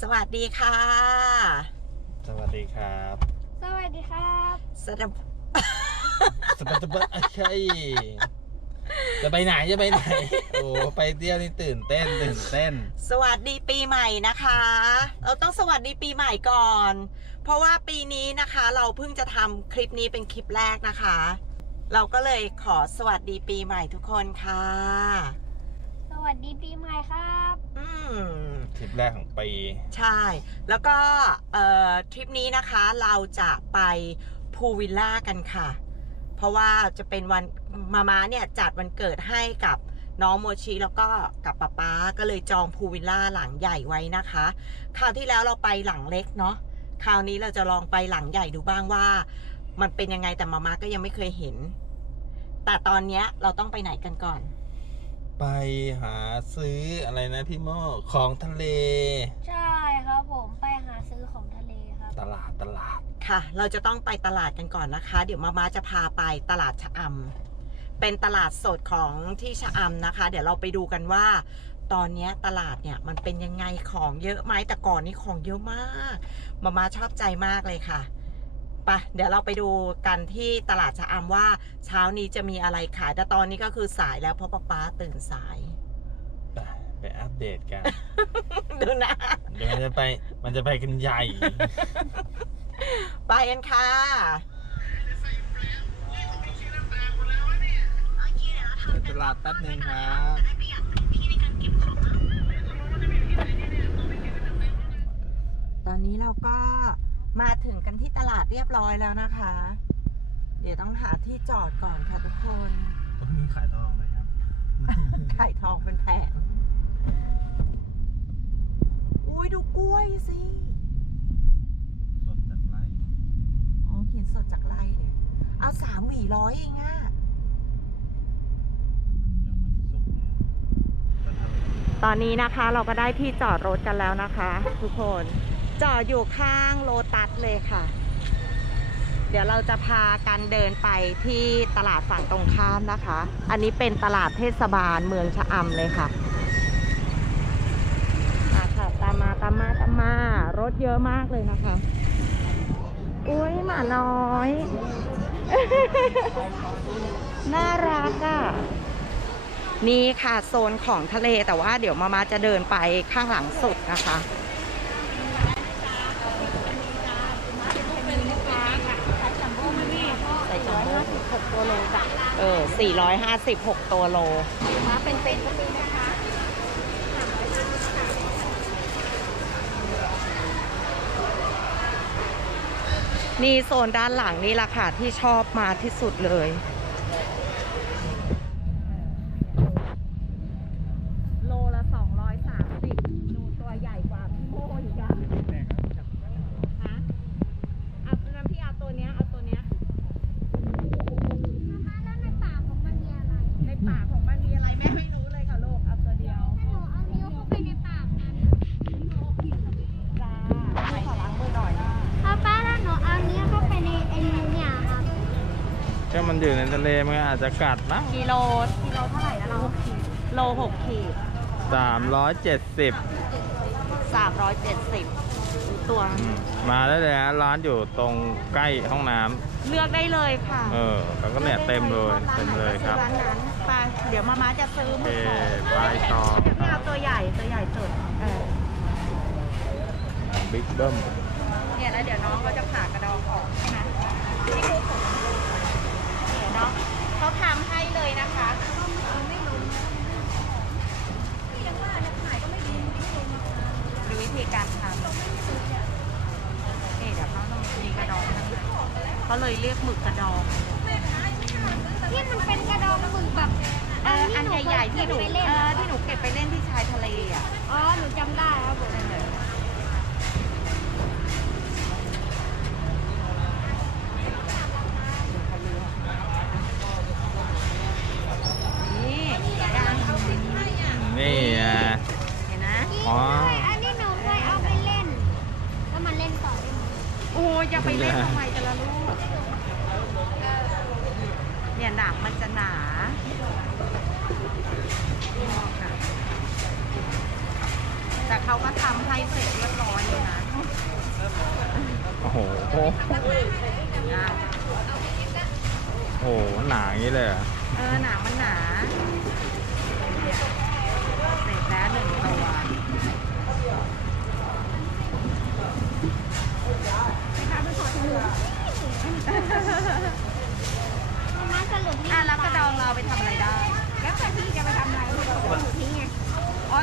สวัสดีค่ะ สวัสดีครับสวัสดีครับสดับสปัตบัตใช่จะไปไหนจะไปไหน โอ้ไปเที่ยวนี่ตื่นเต้นตื่นเต้น สวัสดีปีใหม่นะคะ เราต้องสวัสดีปีใหม่ก่อน เพราะว่าปีนี้นะคะ เราเพิ่งจะทำคลิปนี้เป็นคลิปแรกนะคะ เราก็เลยขอสวัสดีปีใหม่ทุกคนค่ะส วัสดีปีใหม่ครับ อืม ทริปแรกของปี ใช่ แล้วก็เอ่อทริปนี้นะคะเราจะไปพูลวิลล่ากันค่ะ เพราะว่าจะเป็นวันมาม้าเนี่ยจัดวันเกิดให้กับน้องโมชิแล้วก็กับป๊าป๊าก็เลยจองพูลวิลล่าหลังใหญ่ไว้นะคะ คราวที่แล้วเราไปหลังเล็กเนาะ คราวนี้เราจะลองไปหลังใหญ่ดูบ้างว่า มันเป็นยังไงแต่มาม้าก็ยังไม่เคยเห็น แต่ตอนเนี้ยเราต้องไปไหนกันก่อน ไปหาซื้ออะไรนะพี่โมของทะเล ใช่ครับผมไปหาซื้อของทะเลครับ ตลาดตลาด ค่ะ เราจะต้องไปตลาดกันก่อนนะคะ เดี๋ยวมาม่าจะพาไปตลาดชะอำเป็นตลาดสดของที่ชะอำนะคะ เดี๋ยวเราไปดูกันว่า ตอนเนี้ยตลาดเนี่ยมันเป็นยังไงของเยอะไหมแต่ก่อนนี้ของเยอะมากมาม่าชอบใจมากเลยค่ะไปะเดี๋ยวเราไปดูกันที่ตลาดชะอำว่าเช้านี้จะมีอะไรขาย แต่ตอนนี้ก็คือสายแล้วเพราะป๊าป๊าตื่นสาย ไปไปอัปเดตกัน ดูนะ เดี๋ยวมันจะไป มันจะไปกันใหญ่ ไปกันค่ะ ตลาดแป๊บนึงครับ ตอนนี้เราก็ มาถึงกันที่ตลาดเรียบร้อยแล้วนะคะ เดี๋ยวต้องหาที่จอดก่อนค่ะทุกคน มีขายทองไหมครับไข่ทองเป็นแผงอุ้ยดูกล้วยสิ สดจากไร่อ๋อเขียนสดจากไร่เนี่ย เอาสามหวีร้อยเองอะยังไม่สุกเนี่ยตอนนี้นะคะเราก็ได้ที่จอดรถกันแล้วนะคะ ทุกคน จอดอยู่ข้างโลตัสเลยค่ะ เดี๋ยวเราจะพากันเดินไปที่ตลาดฝั่งตรงข้ามนะคะ อันนี้เป็นตลาดเทศบาลเมืองชะอำเลยค่ะมาค่ะตามมาตามมาตามมารถเยอะมากเลยนะคะ อุ้ยหมาน้อย น่ารักอะนี่ค่ะโซนของทะเลแต่ว่าเดี๋ยวมามาจะเดินไปข้างหลังสุดนะคะ 6ตัวโลจ้ะเออ450 6 ตัวโล ม้าเป็นๆก็มีนะคะนี่โซนด้านหลังนี่แหละค่ะที่ชอบมาที่สุดเลย จจะกัดนะกิโลกิโลเท่าไหร่นะเราโลหกขีดสามร้อยเจ็ดสิบสามร้อยเจ็ดสิบตัวมาได้เลยนะร้านอยู่ตรงใกล้ห้องน้ำเลือกได้เลยค่ะเออแล้วก็เนี่ยเต็มเลยเต็มเลยครับ ร้านนั้นไปเดี๋ยวมาม้าจะซื้อโอมืเคอสองไปต่อพี่เอาตัวใหญ่ตัวใหญ่สุดเออบิ๊กเบิ้มเนี่ยแล้วเดี๋ยวน้องก็จะผ่ากระดองออกใช่ไหมที่พูดถูกเนี่ยเนาะเขาทำให้ เลยนะคะดูวิธีการทำนี่เดี๋ยวเขาต้องมีกระดองข้างในเขาเลยเรียกหมึกกระดองที่มันเป็นกระดองหมึกแบบเอออันใหญ่ๆที่หนูไปเล่นเอออะที่หนูเก็บไปเล่นที่ชายทะเลอะ อ๋อ หนูจำได้ครับผม นี่ย่าง นี่อะ เห็นนะ นี่ อ๋อ ด้วยอันนี้หนูเคยเอาไปเล่น แล้วมันเล่นต่อได้ไหม โอ้ยอย่าไปเล่นทำไมกันล่ะลูกเนี่ยหนังมันจะหนาแต่เขาก็ทำให้เสร็จเรียบร้อย โหโอ้โหหนาอย่างนี้เลยเหรอ เออหนามันหนาเนี่ยเสร็จแล้วหนึ่งตัว มาสรุปนี่ อะแล้วกระดองเราไปทำอะไรได้ แล้วแต่พี่จะไปทำอะไรพี่บอกว่าหนูทิ้งไง อ๋อ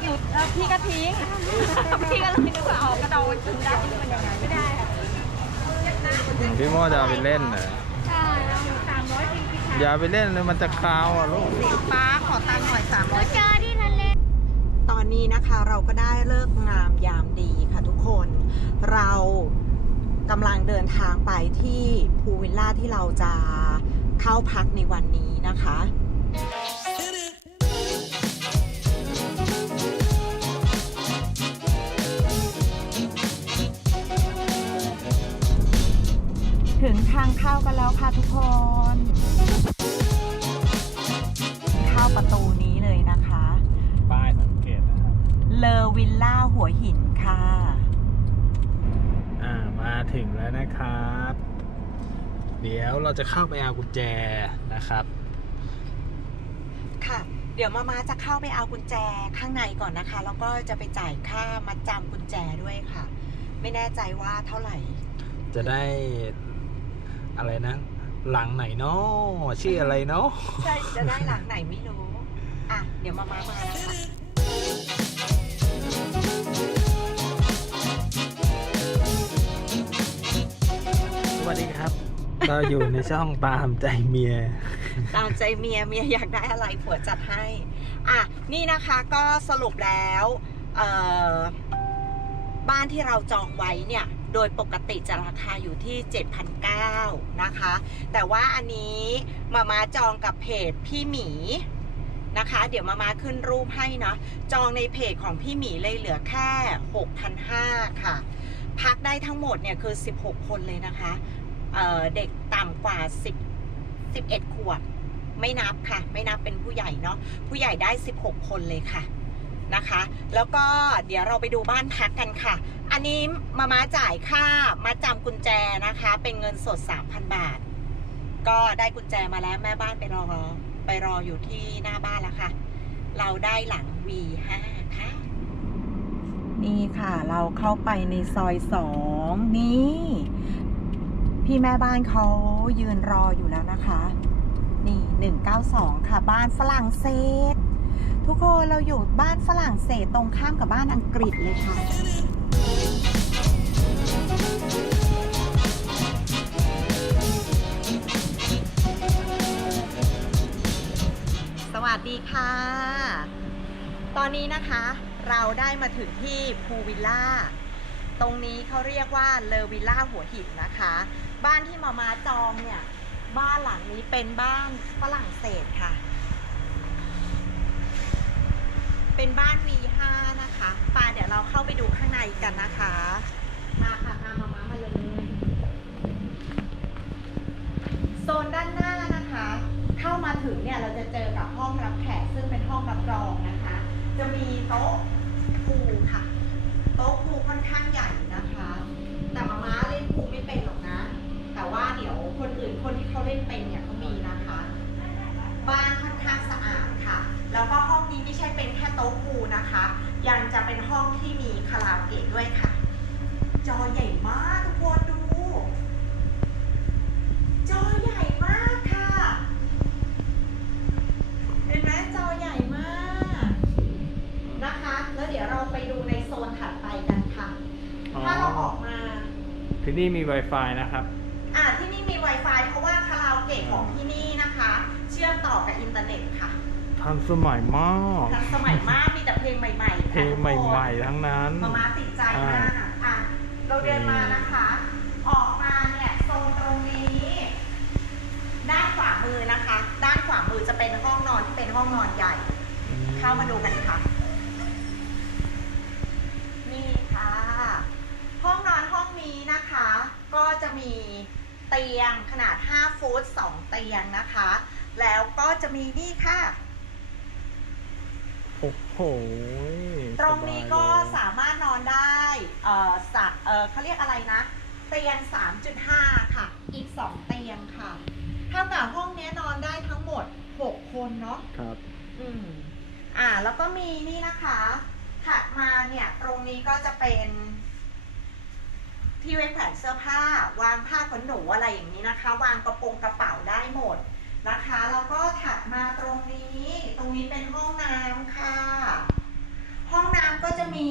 ห นูเออพี่ก็ทิ้งพี่ก็เลยนึกว่าอ๋อกระดองมันทิ้งได้ที่มันยังไงไม่ได้ค่ะพี่โมจะเอาไปเล่นเหรอใช่แล้วหนูสามร้อยสี่สิบค่ะอย่าไปเล่นเลยมันจะคาวอะลูก ป้าขอตังค์หน่อยสามร้อยเจอที่ทะเล ตอนนี้นะคะเราก็ได้เลิกงามยามดีค่ะทุกคน เรากำลังเดินทางไปที่พูลวิลล่าที่เราจะเข้าพักในวันนี้นะคะ ทางเข้ากันแล้วค่ะทุกคน เข้าประตูนี้เลยนะคะ ป้ายสังเกตนะครับ เลอวิลล่าหัวหินค่ะ อ่ามาถึงแล้วนะครับ เดี๋ยวเราจะเข้าไปเอากุญแจนะครับ ค่ะ เดี๋ยวมามาจะเข้าไปเอากุญแจข้างในก่อนนะคะ แล้วก็จะไปจ่ายค่ามัดจำกุญแจด้วยค่ะ ไม่แน่ใจว่าเท่าไหร่ จะได้ อะไรนะ หลังไหนเนาะชื่ออะไรเนาะใช่จะได้หลังไหนไม่รู้ อะ เดี๋ยวมามามานะคะสวัสดีครับ เราอยู่ในช่องตามใจเมีย ตามใจเมียเมียอยากได้อะไรผัวจัดให้ อะ นี่นะคะก็สรุปแล้ว เอ่อ บ้านที่เราจองไว้เนี่ย โดยปกติจะราคาอยู่ที่ 7,900นะคะ แต่ว่าอันนี้มามาจองกับเพจพี่หมีนะคะ เดี๋ยวมามาขึ้นรูปให้เนาะจองในเพจของพี่หมีเลยเหลือแค่6,500ค่ะ พักได้ทั้งหมดเนี่ยคือ 16 คนเลยนะคะเเด็กต่ำกว่า 10 11 ขวบไม่นับค่ะ ไม่นับเป็นผู้ใหญ่เนาะผู้ใหญ่ได้ 16 คนเลยค่ะ นะคะ แล้วก็เดี๋ยวเราไปดูบ้านพักกันค่ะ อันนี้มามาจ่ายค่ามาจำกุญแจนะคะ เป็นเงินสด 3,000 บาท ก็ได้กุญแจมาแล้วแม่บ้านไปรอไปรออยู่ที่หน้าบ้านแล้วค่ะ เราได้หลัง V5 ค่ะ นี่ค่ะ เราเข้าไปในซอยสองนี่ พี่แม่บ้านเขายืนรออยู่แล้วนะคะ นี่ 192 ค่ะ บ้านฝรั่งเศส ทุกคนเราอยู่บ้านฝรั่งเศสตรงข้ามกับบ้านอังกฤษเลยค่ะ สวัสดีค่ะ ตอนนี้นะคะเราได้มาถึงที่พูลวิลล่า ตรงนี้เขาเรียกว่าเลอวิลล่าหัวหินนะคะ บ้านที่มามาจองเนี่ย บ้านหลังนี้เป็นบ้านฝรั่งเศสค่ะ เป็นบ้าน V5 นะคะปาเดี๋ยวเราเข้าไปดูข้างในกันนะคะ มาค่ะมามามามาเลยโซนด้านหน้านะคะ เข้ามาถึงเนี่ยเราจะเจอกับห้องรับแขกซึ่งเป็นห้องรับรองนะคะ จะมีโต๊ะพูค่ะ โต๊ะพูค่อนข้างใหญ่นะคะ แต่มาม้าเล่นพูไม่เป็นหรอกนะ แต่ว่าเดี๋ยวคนอื่นคนที่เขาเล่นเป็นเนี่ยเขามีนะคะ บ้านค่อนข้างสะอาดค่ะ แล้วก็ห้องนี้ไม่ใช่เป็นแค่โต๊ะพูลนะคะ ยังจะเป็นห้องที่มีคาราโอเกะด้วยค่ะ จอใหญ่มากทุกคนดู จอใหญ่มากค่ะ เห็นไหมจอใหญ่มากนะคะ แล้วเดี๋ยวเราไปดูในโซนถัดไปกันค่ะ ถ้าเราออกมา ที่นี่มี Wi-Fi นะครับ อ่าที่นี่มี Wi-Fi เพราะว่าคาราโอเกะของที่นี่นะคะเชื่อมต่อกับอินเทอร์เน็ตค่ะทันสมัยมากทันสมัยมากมีแต่เพลงใหม่ๆเพลงใหม่ๆทั้งนั้นๆมามาติดใจมากอะเราเดินมานะคะ ออกมาเนี่ยโซนตรงนี้ ด้านขวามือนะคะ ด้านขวามือจะเป็นห้องนอนที่เป็นห้องนอนใหญ่ เข้ามาดูกันค่ะนี่ค่ะ ห้องนอนห้องนี้นะคะ ก็จะมีเตียงขนาด 5 ฟุต 2 เตียงนะคะ แล้วก็จะมีนี่ค่ะ โอ้โหตรงนี้ก็สบายเลยสามารถนอนได้เอ่อสระเอ่อเขาเรียกอะไรนะ เตียง 3.5 ค่ะ อีก 2 เตียงค่ะ เท่ากับห้องเนี้ยนอนได้ทั้งหมด 6 คนเนาะ ครับ อืม อ่า แล้วก็มีนี่นะคะ ถัดมาเนี่ยตรงนี้ก็จะเป็นที่ไว้แขวนเสื้อผ้าวางผ้าขนหนูอะไรอย่างนี้นะคะ วางกระโปรงกระเป๋าได้หมด นะคะแล้วก็ถัดมาตรงนี้ ตรงนี้เป็นห้องน้ำค่ะ ห้องน้ำก็จะมี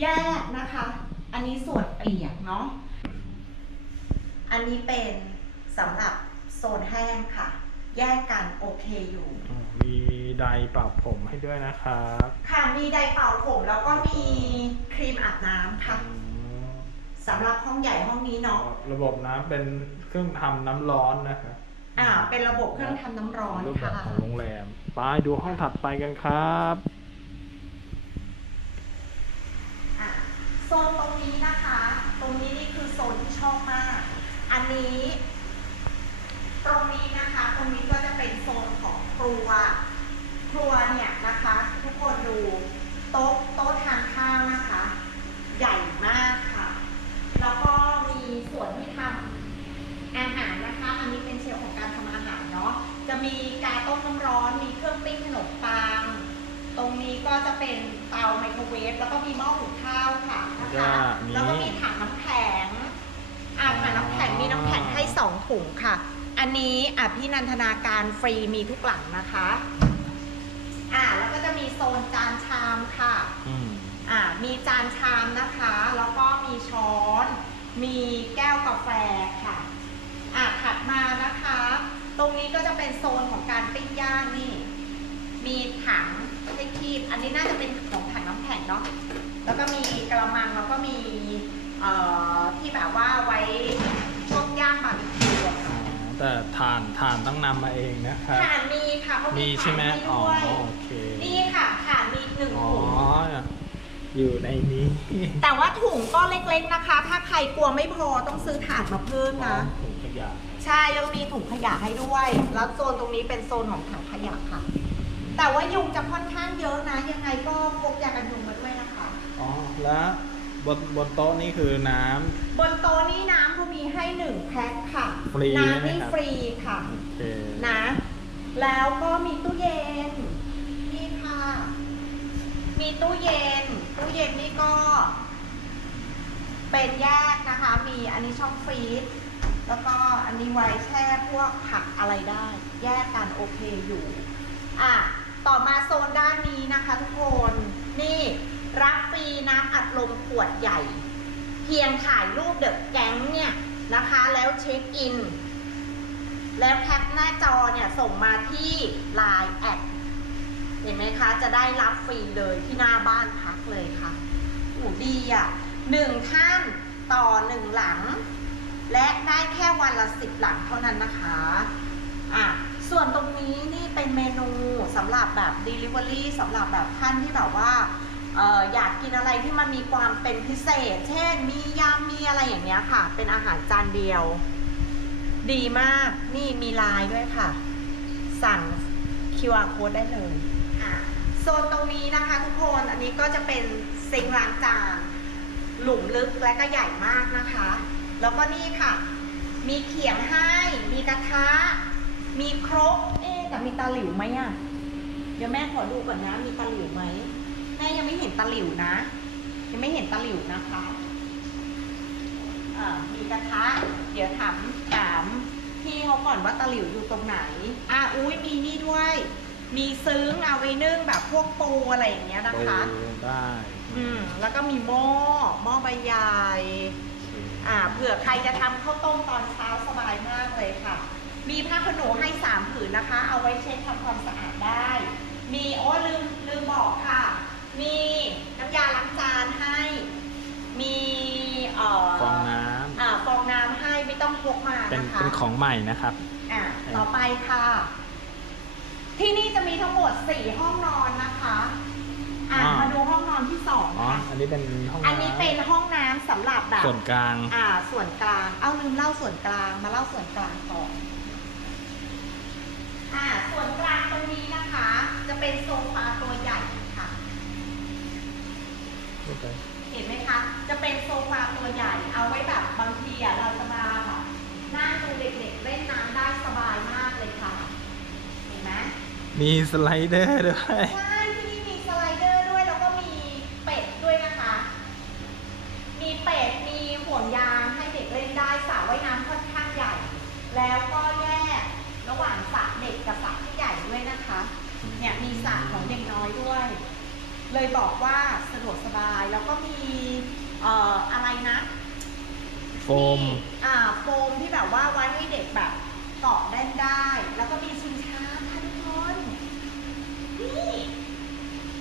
แยกนะคะ อันนี้ส่วนเปียกเนาะอันนี้เป็นสำหรับโซนแห้งค่ะ แยกกันโอเคอยู่มีไดร์ปรับผมให้ด้วยนะครับค่ะมีไดร์เป่าผมแล้วก็มีครีมอาบน้ำค่ะสำหรับห้องใหญ่ห้องนี้เนาะ ระบบน้ำเป็นเครื่องทำน้ำร้อนนะครับ อ่า เป็นระบบเครื่องทำน้ำร้อนรูปแบค่ะบของโรงแรม ไปดูห้องถัดไปกันครับ อ่าโซนตรงนี้นะคะ ตรงนี้นี่คือโซนที่ชอบมาก อันนี้ ตรงนี้นะคะ ตรงนี้ก็จะเป็นโซนของครัว ครัวเนี่ยนะคะ ทุกคนดูโต๊ะโต๊ะทานข้าวนะคะ ใหญ่มากค่ะ แล้วก็มีส่วนที่ทำอาหารนะคะ อันนี้เป็นเชลฟ์ของการทำอาหารเนาะ จะมีกาต้มน้ำร้อน มีเครื่องปิ้งขนมปัง ตรงนี้ก็จะ เป็นเตาไมโครเวฟแล้วก็มีหม้อหุงข้าวค่ะนะคะมี แล้วก็มีถังน้ำแข็งอ่าถังน้ำแข็งมีน้ำแข็งให้สองถุงค่ะ อันนี้อะพี่นันทนาการฟรีมีทุกหลังนะคะอ่าแล้วก็จะมีโซนจานชามค่ะ อืม อ่ามีจานชามนะคะ แล้วก็มีช้อน มีแก้วกาแฟค่ะ อ่าถัดมานะคะ ตรงนี้ก็จะเป็นโซนของการปิ้งย่างนี่ มีถัง ให้คีบ อันนี้น่าจะเป็นของถังน้ำแข็งเนาะ แล้วก็มีกระมังแล้วก็มีเอ่อที่แบบว่าไว้พวกย่างบาร์บีคิวอะค่ะแต่ฐานฐานต้องนำมาเองนะครับถ่านมีค่ะเขามีมีใช่ไหมถ่านให้อ๋อด้วยโอเค นี่ค่ะถ่านมีหนึ่งอ๋อถุงอยู่ในนี้ แต่ว่าถุงก็เล็กๆนะคะ ถ้าใครกลัวไม่พอต้องซื้อถ่านมาเพิ่มนะถุงขยะ ใช่แล้วก็มีถุงขยะให้ด้วย แล้วโซนตรงนี้เป็นโซนของถังขยะค่ะ แต่ว่ายุงจะค่อนข้างเยอะนะ ยังไงก็พกยากันยุงมาด้วยนะคะ อ๋อ แล้วบนบนโต๊ะนี่คือน้ำ บนโต๊ะนี่น้ำเขามีให้หนึ่งแพ็คค่ะ ฟรีน้ำไหมนี่ครับ ฟรีค่ะ โอเคนะ แล้วก็มีตู้เย็นนี่ค่ะ มีตู้เย็น ตู้เย็นนี่ก็ เป็นแยกนะคะ มีอันนี้ช่องฟรีซแล้วก็อันนี้ไว้แช่พวกผักอะไรได้ แยกกันโอเคอยู่ อะ ต่อมาโซนด้านนี้นะคะทุกคน นี่รับฟรีน้ำอัดลมขวดใหญ่ เพียงถ่ายรูปเดอะแก๊งเนี่ยนะคะ แล้วเช็คอิน แล้วแคปหน้าจอเนี่ยส่งมาที่ Line แอดเห็นไหมคะ จะได้รับฟรีเลยที่หน้าบ้านพักเลยค่ะอูดีอะหนึ่งท่านต่อหนึ่งหลัง และได้แค่วันละสิบหลังเท่านั้นนะคะ อะ ส่วนตรงนี้นี่เป็นเมนูสำหรับแบบ Delivery สำหรับแบบท่านที่แบบว่าเอออยากกินอะไรที่มันมีความเป็นพิเศษ เช่น มียำมีอะไรอย่างเงี้ยค่ะ เป็นอาหารจานเดียว ดีมาก นี่มีไลน์ด้วยค่ะ สั่ง QR code ได้เลยโซนตรงนี้นะคะทุกคน อันนี้ก็จะเป็นซิงล้างจาน หลุมลึกและก็ใหญ่มากนะคะ แล้วก็นี่ค่ะ มีเขียงให้ มีกระทะ มีครกเอ๊ะแต่มีตาหลิวไหมอะ เดี๋ยวแม่ขอดูก่อนนะ มีตาหลิวไหมแม่ยังไม่เห็นตาหลิวนะ ยังไม่เห็นตาหลิวนะคะอ่ามีกระทะ เดี๋ยวถามถามพี่เขาก่อนว่าตะหลิวอยู่ตรงไหน อะอุ้ยมีนี่ด้วย มีซึ้งเอาไว้นึ่งแบบพวกปูอะไรอย่างเงี้ยนะคะดูได้ อืม แล้วก็มีหม้อ หม้อใบใหญ่ อ่า เผื่อใครจะทำข้าวต้มตอนเช้าสบายมากเลยค่ะ มีผ้าขนหนูให้สามผืนนะคะ เอาไว้เช็ดทำความสะอาดได้ มีโอ้ลืมลืมบอกค่ะ มีน้ำยาล้างจานให้ มีเอ่อฟองน้อ่าฟองน้ำให้ไม่ต้องพกมาำเป็นนะคะ เป็นของใหม่นะครับ อ่าต่อไปค่ะ ที่นี่จะมีทั้งหมดสี่ห้องนอนนะคะ อ่าอ่าม มาดูห้องนอนที่สองอ๋อ ค่ะ อันนี้เป็นห้องอันนี้เป็นห้องน้ำสำหรับแบบส่วนกลาง อ่าส่วนกลาง เอาลืมเล่าส่วนกลางมาเล่าส่วนกลางก่อน อ่าส่วนกลางตรงนี้นะคะ จะเป็นโซฟาตัวใหญ่ค่ะ เห็นไหมคะ จะเป็นโซฟาตัวใหญ่ เอาไว้แบบบางทีอะเราจะมาแบบนั่งดูเด็กๆเล่นน้ำได้สบายมากเลยค่ะ เห็นไหมมีสไลเดอร์ด้วย ใช่ที่นี่มีสไลเดอร์ด้วยแล้วก็มีเป็ดด้วยนะคะ มีเป็ดมีห่วงยางให้เด็กเล่นได้สระว่ายน้ำค่อนข้างใหญ่ แล้วก็แยกระหว่างสระเด็กกับสระผู้ใหญ่ด้วยนะคะ เนี่ยมีสระของเด็กน้อยด้วย เลยบอกว่าสะดวกสบาย แล้วก็มีเอ่ออะไรนะโฟมที่อ่าโฟมที่แบบว่าไว้ให้เด็กแบบเกาะได้ได้ แล้วก็มีชิงช้าค่ะทุกคนนี่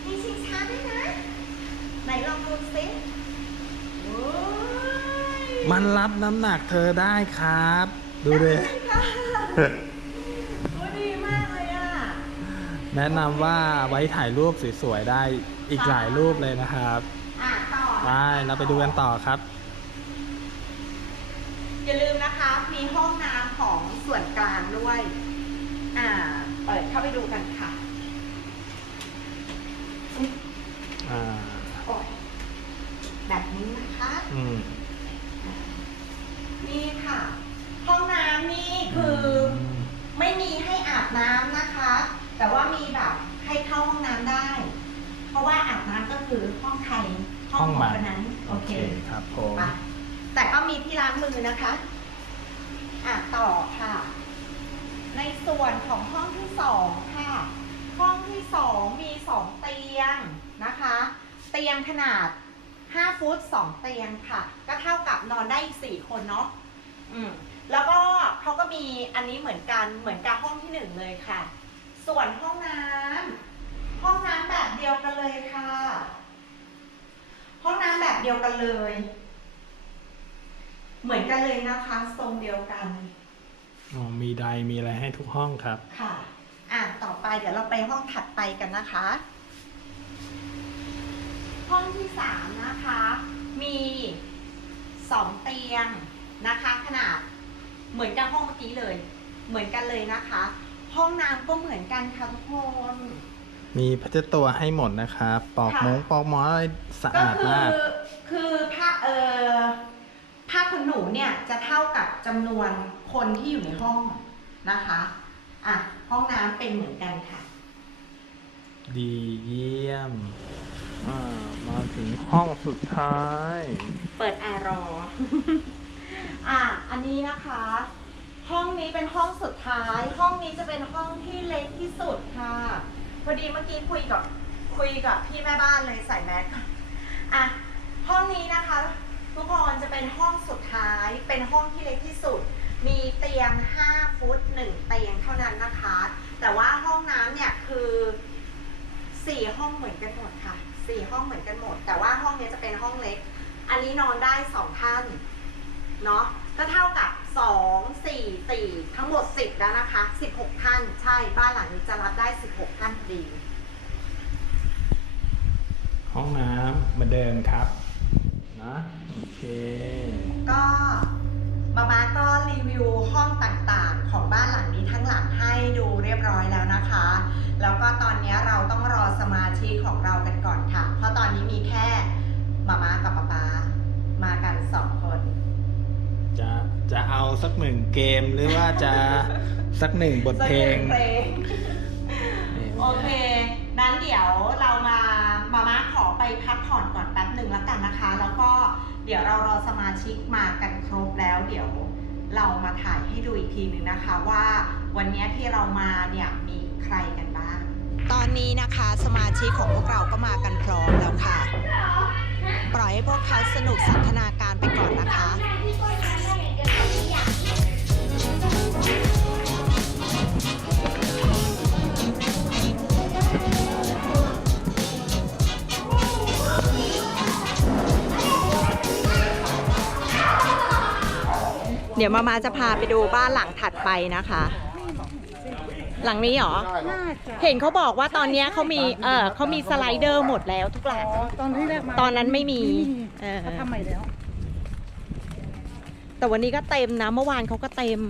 มีชิงช้าด้วยนะ ไหนลองดูสิโอ้ยมันรับน้ำหนักเธอได้ครับ ดูดิ ได้ค่ะโอ้ยดีมากเลยอะ แนะนำว่าไว้ถ่ายรูปสวยๆได้อีกหลายรูปเลยนะครับอะต่อไปเราไปดูกันต่อครับ อย่าลืมนะคะ มีห้องน้ำของส่วนกลางด้วย อ่า เปิดเข้าไปดูกันค่ะอ่าโอ้ยแบบนี้นะคะ อืมนี่ค่ะ ห้องน้ำนี่คือไม่มีให้อาบน้ำนะคะ แต่ว่ามีแบบให้เข้าห้องน้ำได้ เพราะว่าอาบน้ำก็คือห้องใครห้องของคนนั้นโอเคครับผมไปแต่ก็มีที่ล้างมือนะคะอะต่อค่ะ ในส่วนของห้องที่สองค่ะ ห้องที่สองมีสองเตียงนะคะ เตียงขนาด 5 ฟุต 2 เตียงค่ะ ก็เท่ากับนอนได้อีก4คนเนาะอืมแล้วก็เขาก็มีอันนี้เหมือนกันเหมือนกับห้องที่หนึ่งเลยค่ะ ส่วนห้องน้ำห้องน้ำแบบเดียวกันเลยค่ะ ห้องน้ำแบบเดียวกันเลย เหมือนกันเลยนะคะทรงเดียวกันอ๋อมีไดมีอะไรให้ทุกห้องครับ ค่ะ อะ ต่อไปเดี๋ยวเราไปห้องถัดไปกันนะคะ ห้องที่สามนะคะ มีสองเตียงนะคะ ขนาดเหมือนกับห้องเมื่อกี้เลย เหมือนกันเลยนะคะ ห้องน้ำก็เหมือนกันค่ะทุกคน มีพัชตัวให้หมดนะครับปอกค่ะ มงปอกหมออะไรสะก็อาดคือมาก คือผ้าเอ่อผ้าขนหนูเนี่ยจะเท่ากับจำนวนคนที่อยู่ในห้องนะคะ อะ ห้องน้ำเป็นเหมือนกันค่ะ ดีเยี่ยมอ่ามาถึงห้องสุดท้าย เปิดแอร์รอ อะ อันนี้นะคะ ห้องนี้เป็นห้องสุดท้าย ห้องนี้จะเป็นห้องที่เล็กที่สุดค่ะ พอดีเมื่อกี้คุยกับคุยกับพี่แม่บ้านเลยใส่แมสก่อนอะห้องนี้นะคะ ทุกคนจะเป็นห้องสุดท้าย เป็นห้องที่เล็กที่สุด มีเตียง 5 ฟุต 1 เตียงเท่านั้นนะคะ แต่ว่าห้องน้ำเนี่ยคือสี่ห้องเหมือนกันหมดค่ะสี่ห้องเหมือนกันหมด แต่ว่าห้องนี้จะเป็นห้องเล็ก อันนี้นอนได้สองท่าน เนาะก็เท่ากับ สองสี่สี่ทั้งหมดสิบแล้วนะคะสิบหกท่าน ใช่ บ้านหลังนี้จะรับได้สิบหกท่านพอดี ห้องน้ำเหมือนเดิมครับนะโอเค ก็มาม่าก็รีวิวห้องต่างๆ ของบ้านหลังนี้ทั้งหลังให้ดูเรียบร้อยแล้วนะคะ แล้วก็ตอนนี้เราต้องรอสมาชิกของเรากันก่อนค่ะ เพราะตอนนี้มีแค่มาม่ากับป๊าป๊ามากันสองคนจะ จะเอาสักหนึ่งเกมหรือว่าจะสักหนึ่งบทเพลงสักหนึ่เพลง โอเค นั้นเดี๋ยวเรามามาม่าขอไปพักผ่อนก่อนแป๊บหนึ่งแล้วกันนะคะ แล้วก็เดี๋ยวเรารอสมาชิกมากันครบแล้วเดี๋ยวเรามาถ่ายให้ดูอีกทีหนึ่งนะคะว่าวันนี้ที่เรามาเนี่ยมีใครกันบ้าง ตอนนี้นะคะสมาชิกของพวกเราก็มากันพร้อมแล้วค่ะ ปล่อยให้พวกเขาสนุกสันทนาการไปก่อนนะคะ เดี๋ยวมามาจะพาไปดูบ้านหลังถัดไปนะคะ หลังนี้เหรอเห็นเขาบอกว่าตอนเนี้ยเขามีเออเขามีสไลเดอร์หมดแล้วทุกหลังตอนที่แรกมาตอนนั้นไม่มีเออ เขาทำใหม่แล้ว แต่วันนี้ก็เต็มนะ เมื่อวานเขาก็เต็ม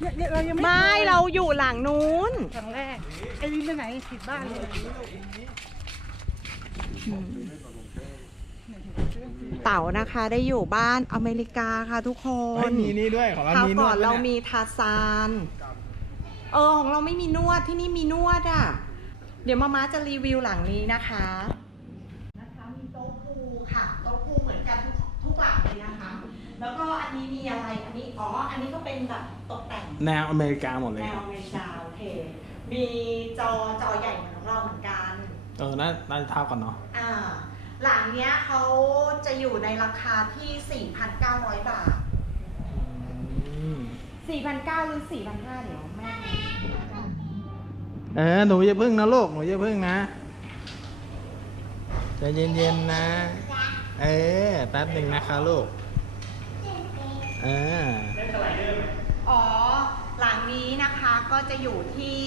เนี่ยเนี่ยเรายังไม่ไม่คยเราอยู่หลังนู้น ครั้งแรกไอ้ลินไปไหนผิดบ้านเลย เต๋านะคะ ได้อยู่บ้านอเมริกาค่ะทุกคนเฮ้ยมีนี่ด้วยของเราคราวมีนก่วอดนด้วยเรานี่ยมีทาซาน เออ ของเราไม่มีนวดที่นี่มีนวดอะ เดี๋ยวมาม้าจะรีวิวหลังนี้นะคะ นะคะมีโต๊ะพูลค่ะ โต๊ะพูลเหมือนกันทุกทุกหลังเลยนะคะ แล้วก็อันนี้มีอะไร อันนี้ อ๋อ อันนี้ก็เป็นแบบตกแต่ง แนวอเมริกาหมดเลยแนควรับอเมริกาโอเค มีจอจอใหญ่เหมือนของเราเหมือนกัน เออน่าน่าจะเท่ากันเนาะ อ่า หลังเนี้ยเขาจะอยู่ในราคาที่ 4,900 บาทอืม4,900หรือ4,500เดี๋ยวแม่เออหนูอย่าพึ่งนะลูกหนูอย่าพึ่งนะใจเย็นๆนะ เออแป๊บหนึ่งนะคะลูกเอออ๋อ หลังนี้นะคะก็จะอยู่ที่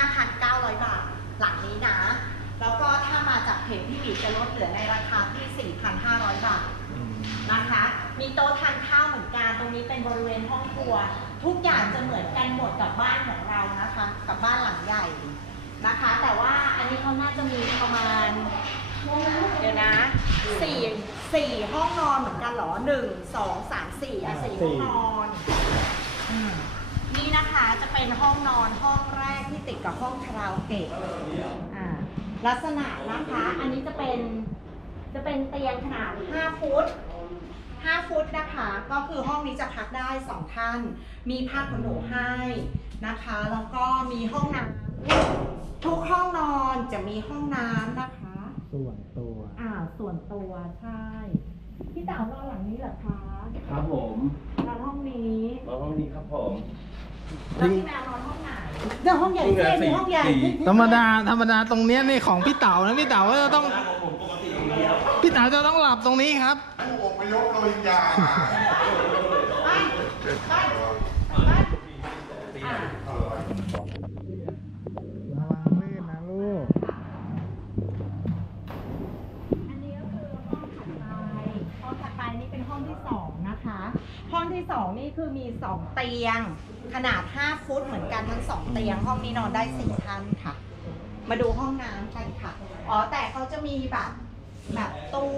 5,900 บาท หลังนี้นะ แล้วก็ถ้ามาจากเพจพี่บีจะลดเหลือในราคาที่ 4,500 บาทอืมนะคะ มีโต๊ะทานข้าวเหมือนกัน ตรงนี้เป็นบริเวณห้องครัว ทุกอย่างจะเหมือนกันหมดกับบ้านของเรานะคะ กับบ้านหลังใหญ่นะคะ แต่ว่าอันนี้เขาน่าจะมีประมาณ เดี๋ยวนะสี่สี่ห้องนอนเหมือนกันเหรอหนึ่งสองสามสี่อะสี่ห้องนอนอืมนี่นะคะจะเป็นห้องนอนห้องแรกที่ติดกับห้องคาราโอเกะอ่า ลักษณะนะคะ อันนี้จะเป็นจะเป็นเตียงขนาด 5 ฟุต 5 ฟุตนะคะ ก็คือห้องนี้จะพักได้ 2 ท่าน มีผ้าขนหนูให้นะคะ แล้วก็มีห้องน้ำทุกห้องนอนจะมีห้องน้ำนะคะ ส่วนตัว อ่า ส่วนตัวใช่ พี่เต๋านอนหลังนี้เหรอคะครับผมนอนห้องนี้มาห้องนี้ครับผมแล้วพี่แมวนอนห้องไหน เดี๋ยวห้องใหญ่นี่ไงเจ๊มีห้องใหญ่สี่ธรรมดาธรรมดาตรงเนี้ยนี่ของพี่เต๋านะพี่เต๋าก็จะต้องพี่เต๋าจะต้องหลับตรงนี้ครับ ผู้อพยพโรฮิงญา ไปไปไปอ่า ระวังลื่นนะลูก อันนี้ก็คือห้องถัดไป ห้องถัดไปนี่เป็นห้องที่สองนะคะ ห้องที่สองนี่คือมีสองเตียง ขนาด 5 ฟุตเหมือนกันทั้งสองเตียง ห้องนี้นอนได้สี่ท่านค่ะ มาดูห้องน้ำกันค่ะ อ๋อแต่เขาจะมีแบบแบบตู้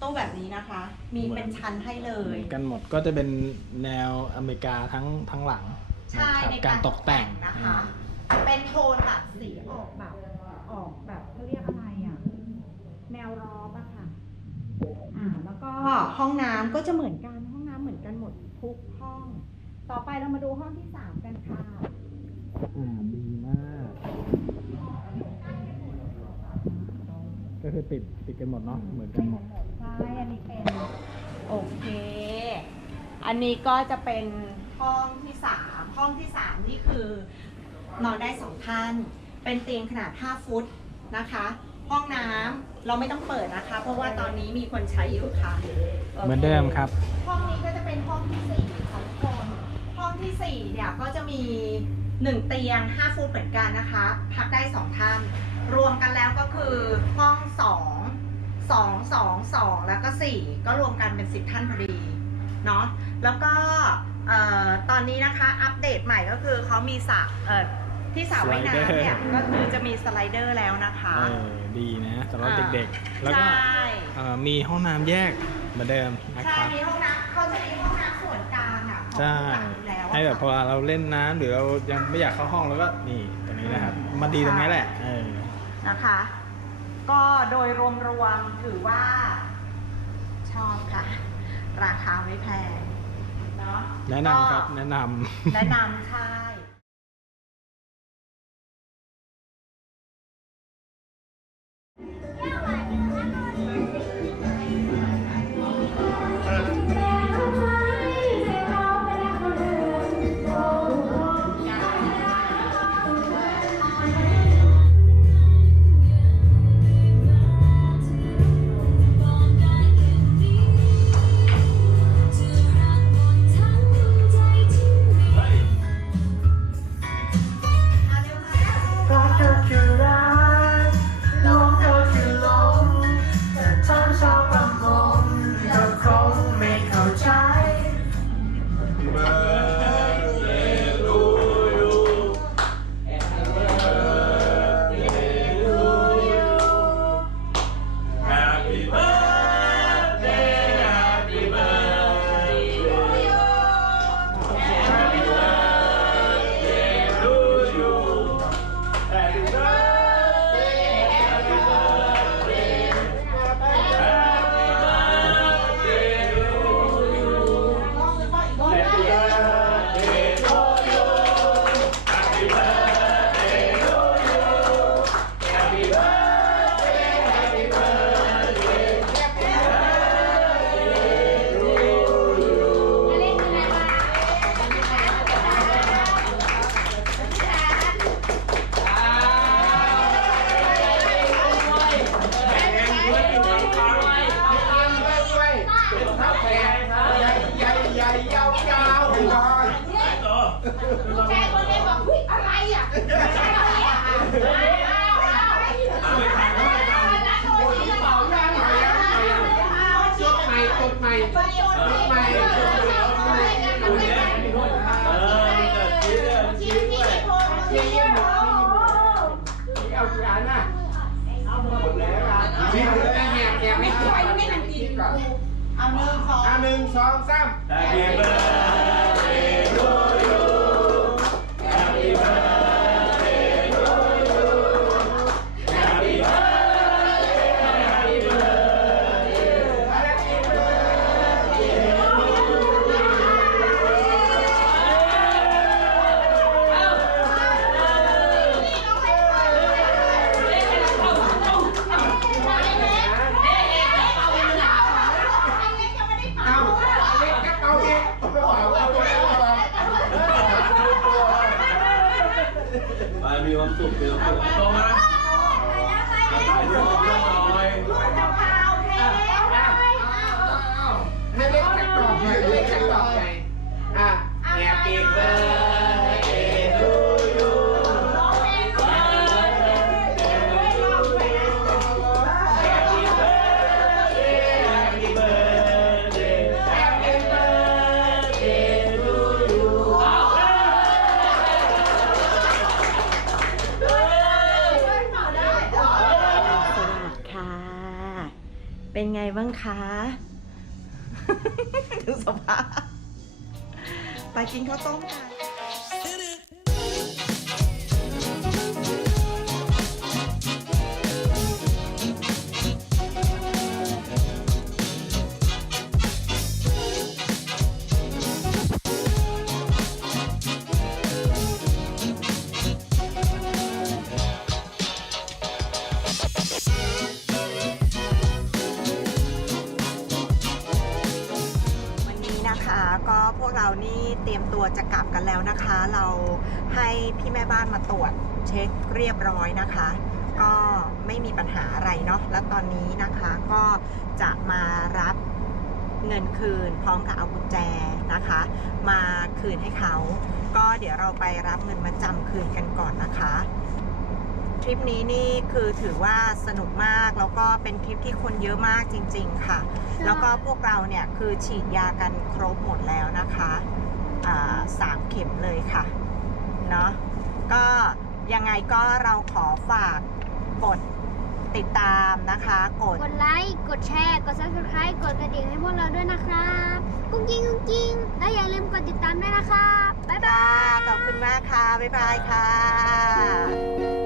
ตู้แบบนี้นะคะ มีเป็นชั้นให้เลเหมืยอนกันหมดก็จะเป็นแนวอเมริกาทั้งทั้งหลังใช่นะครับในการตกแต่งนะคะ เป็นโทนแบบสีออกแบบออกแบบเขาเรียกอะไรอะแนวรอบอะค่ะ อ่าแล้วก็ห้องน้ำก็จะเหมือนกันห้องน้ำเหมือนกันหมดทุกห้อง ต่อไปเรามาดูห้องที่สามกันค่ะอ่าดีมากก็คือติดติดกันหมดเนาะเหมือนกันหมดใช่อันนี้เป็นโอเค อันนี้ก็จะเป็นห้องที่สามห้องที่สามนี่คือนอนได้สองท่าน เป็นเตียงขนาด 5 ฟุตนะคะ ห้องน้ำเราไม่ต้องเปิดนะคะ เพราะว่าตอนนี้มีคนใช้อยู่ค่ะโคเหมือนเดิมครับ ห้องนี้ก็จะเป็นห้องที่สี่ของคนห้อง ที่สี่เนี่ยก็จะมีหนึ่งเตียง 5 ฟุตเหมือนกันนะคะ พักได้สองท่าน รวมกันแล้วก็คือห้องสองสองสองสองแล้วก็สี่ก็รวมกันเป็นสิบท่านพอดีเนาะแล้วก็เอ่อตอนนี้นะคะอัปเดตใหม่ก็คือเขามีสระเอ่อที่สระว่ายน้ำเนี่ยสไลเดอร์ก็คือจะมีสไลเดอร์แล้วนะคะเออดีนะสำหรับอ่าเด็กๆ แล้วก็ใช่เอ่อมีห้องน้ำแยกเหมือนเดิมนะใช่ครับมีห้องน้ำเขาจะมีห้องน้ำ ใช่ให้แบบพอเราเล่นน้ำหรือเรายังไม่อยากเข้าห้องแล้วก็นี่ตรงนี้นะครับมาดีตรงนี้แหละนะคะ ก็โดยรวมรวมถือว่า ชอบค่ะ ราคาไม่แพงเนาะแนะนำครับแนะนำ แนะนำใช่ เป็นไงบ้างคะดูสภาพไปกินข้าวต้มกัน ให้พี่แม่บ้านมาตรวจเช็คเรียบร้อยนะคะ ก็ไม่มีปัญหาอะไรเนาะแล้วตอนนี้นะคะก็จะมารับเงินคืนพร้อมกับเอากุญแจนะคะ มาคืนให้เขา ก็เดี๋ยวเราไปรับเงินมาจำคืนกันก่อนนะคะทริปนี้นี่คือถือว่าสนุกมากแล้วก็เป็นทริปที่คนเยอะมากจริง ๆ ค่ะ แล้วก็พวกเราเนี่ยคือฉีดยากันครบหมดแล้วนะคะอ่าสามเข็มเลยค่ะ เนาะก็ยังไงก็เราขอฝากกดติดตามนะคะ กดกดไลค์กดแชร์ กด subscribe กดกระดิ่งให้พวกเราด้วยนะครับกุ้งกิ้งกุ้งกิ้งและอย่าลืมกดติดตามด้วยนะครับบ๊ายบายขอบคุณมากค่ะ บ๊ายบายค่ะ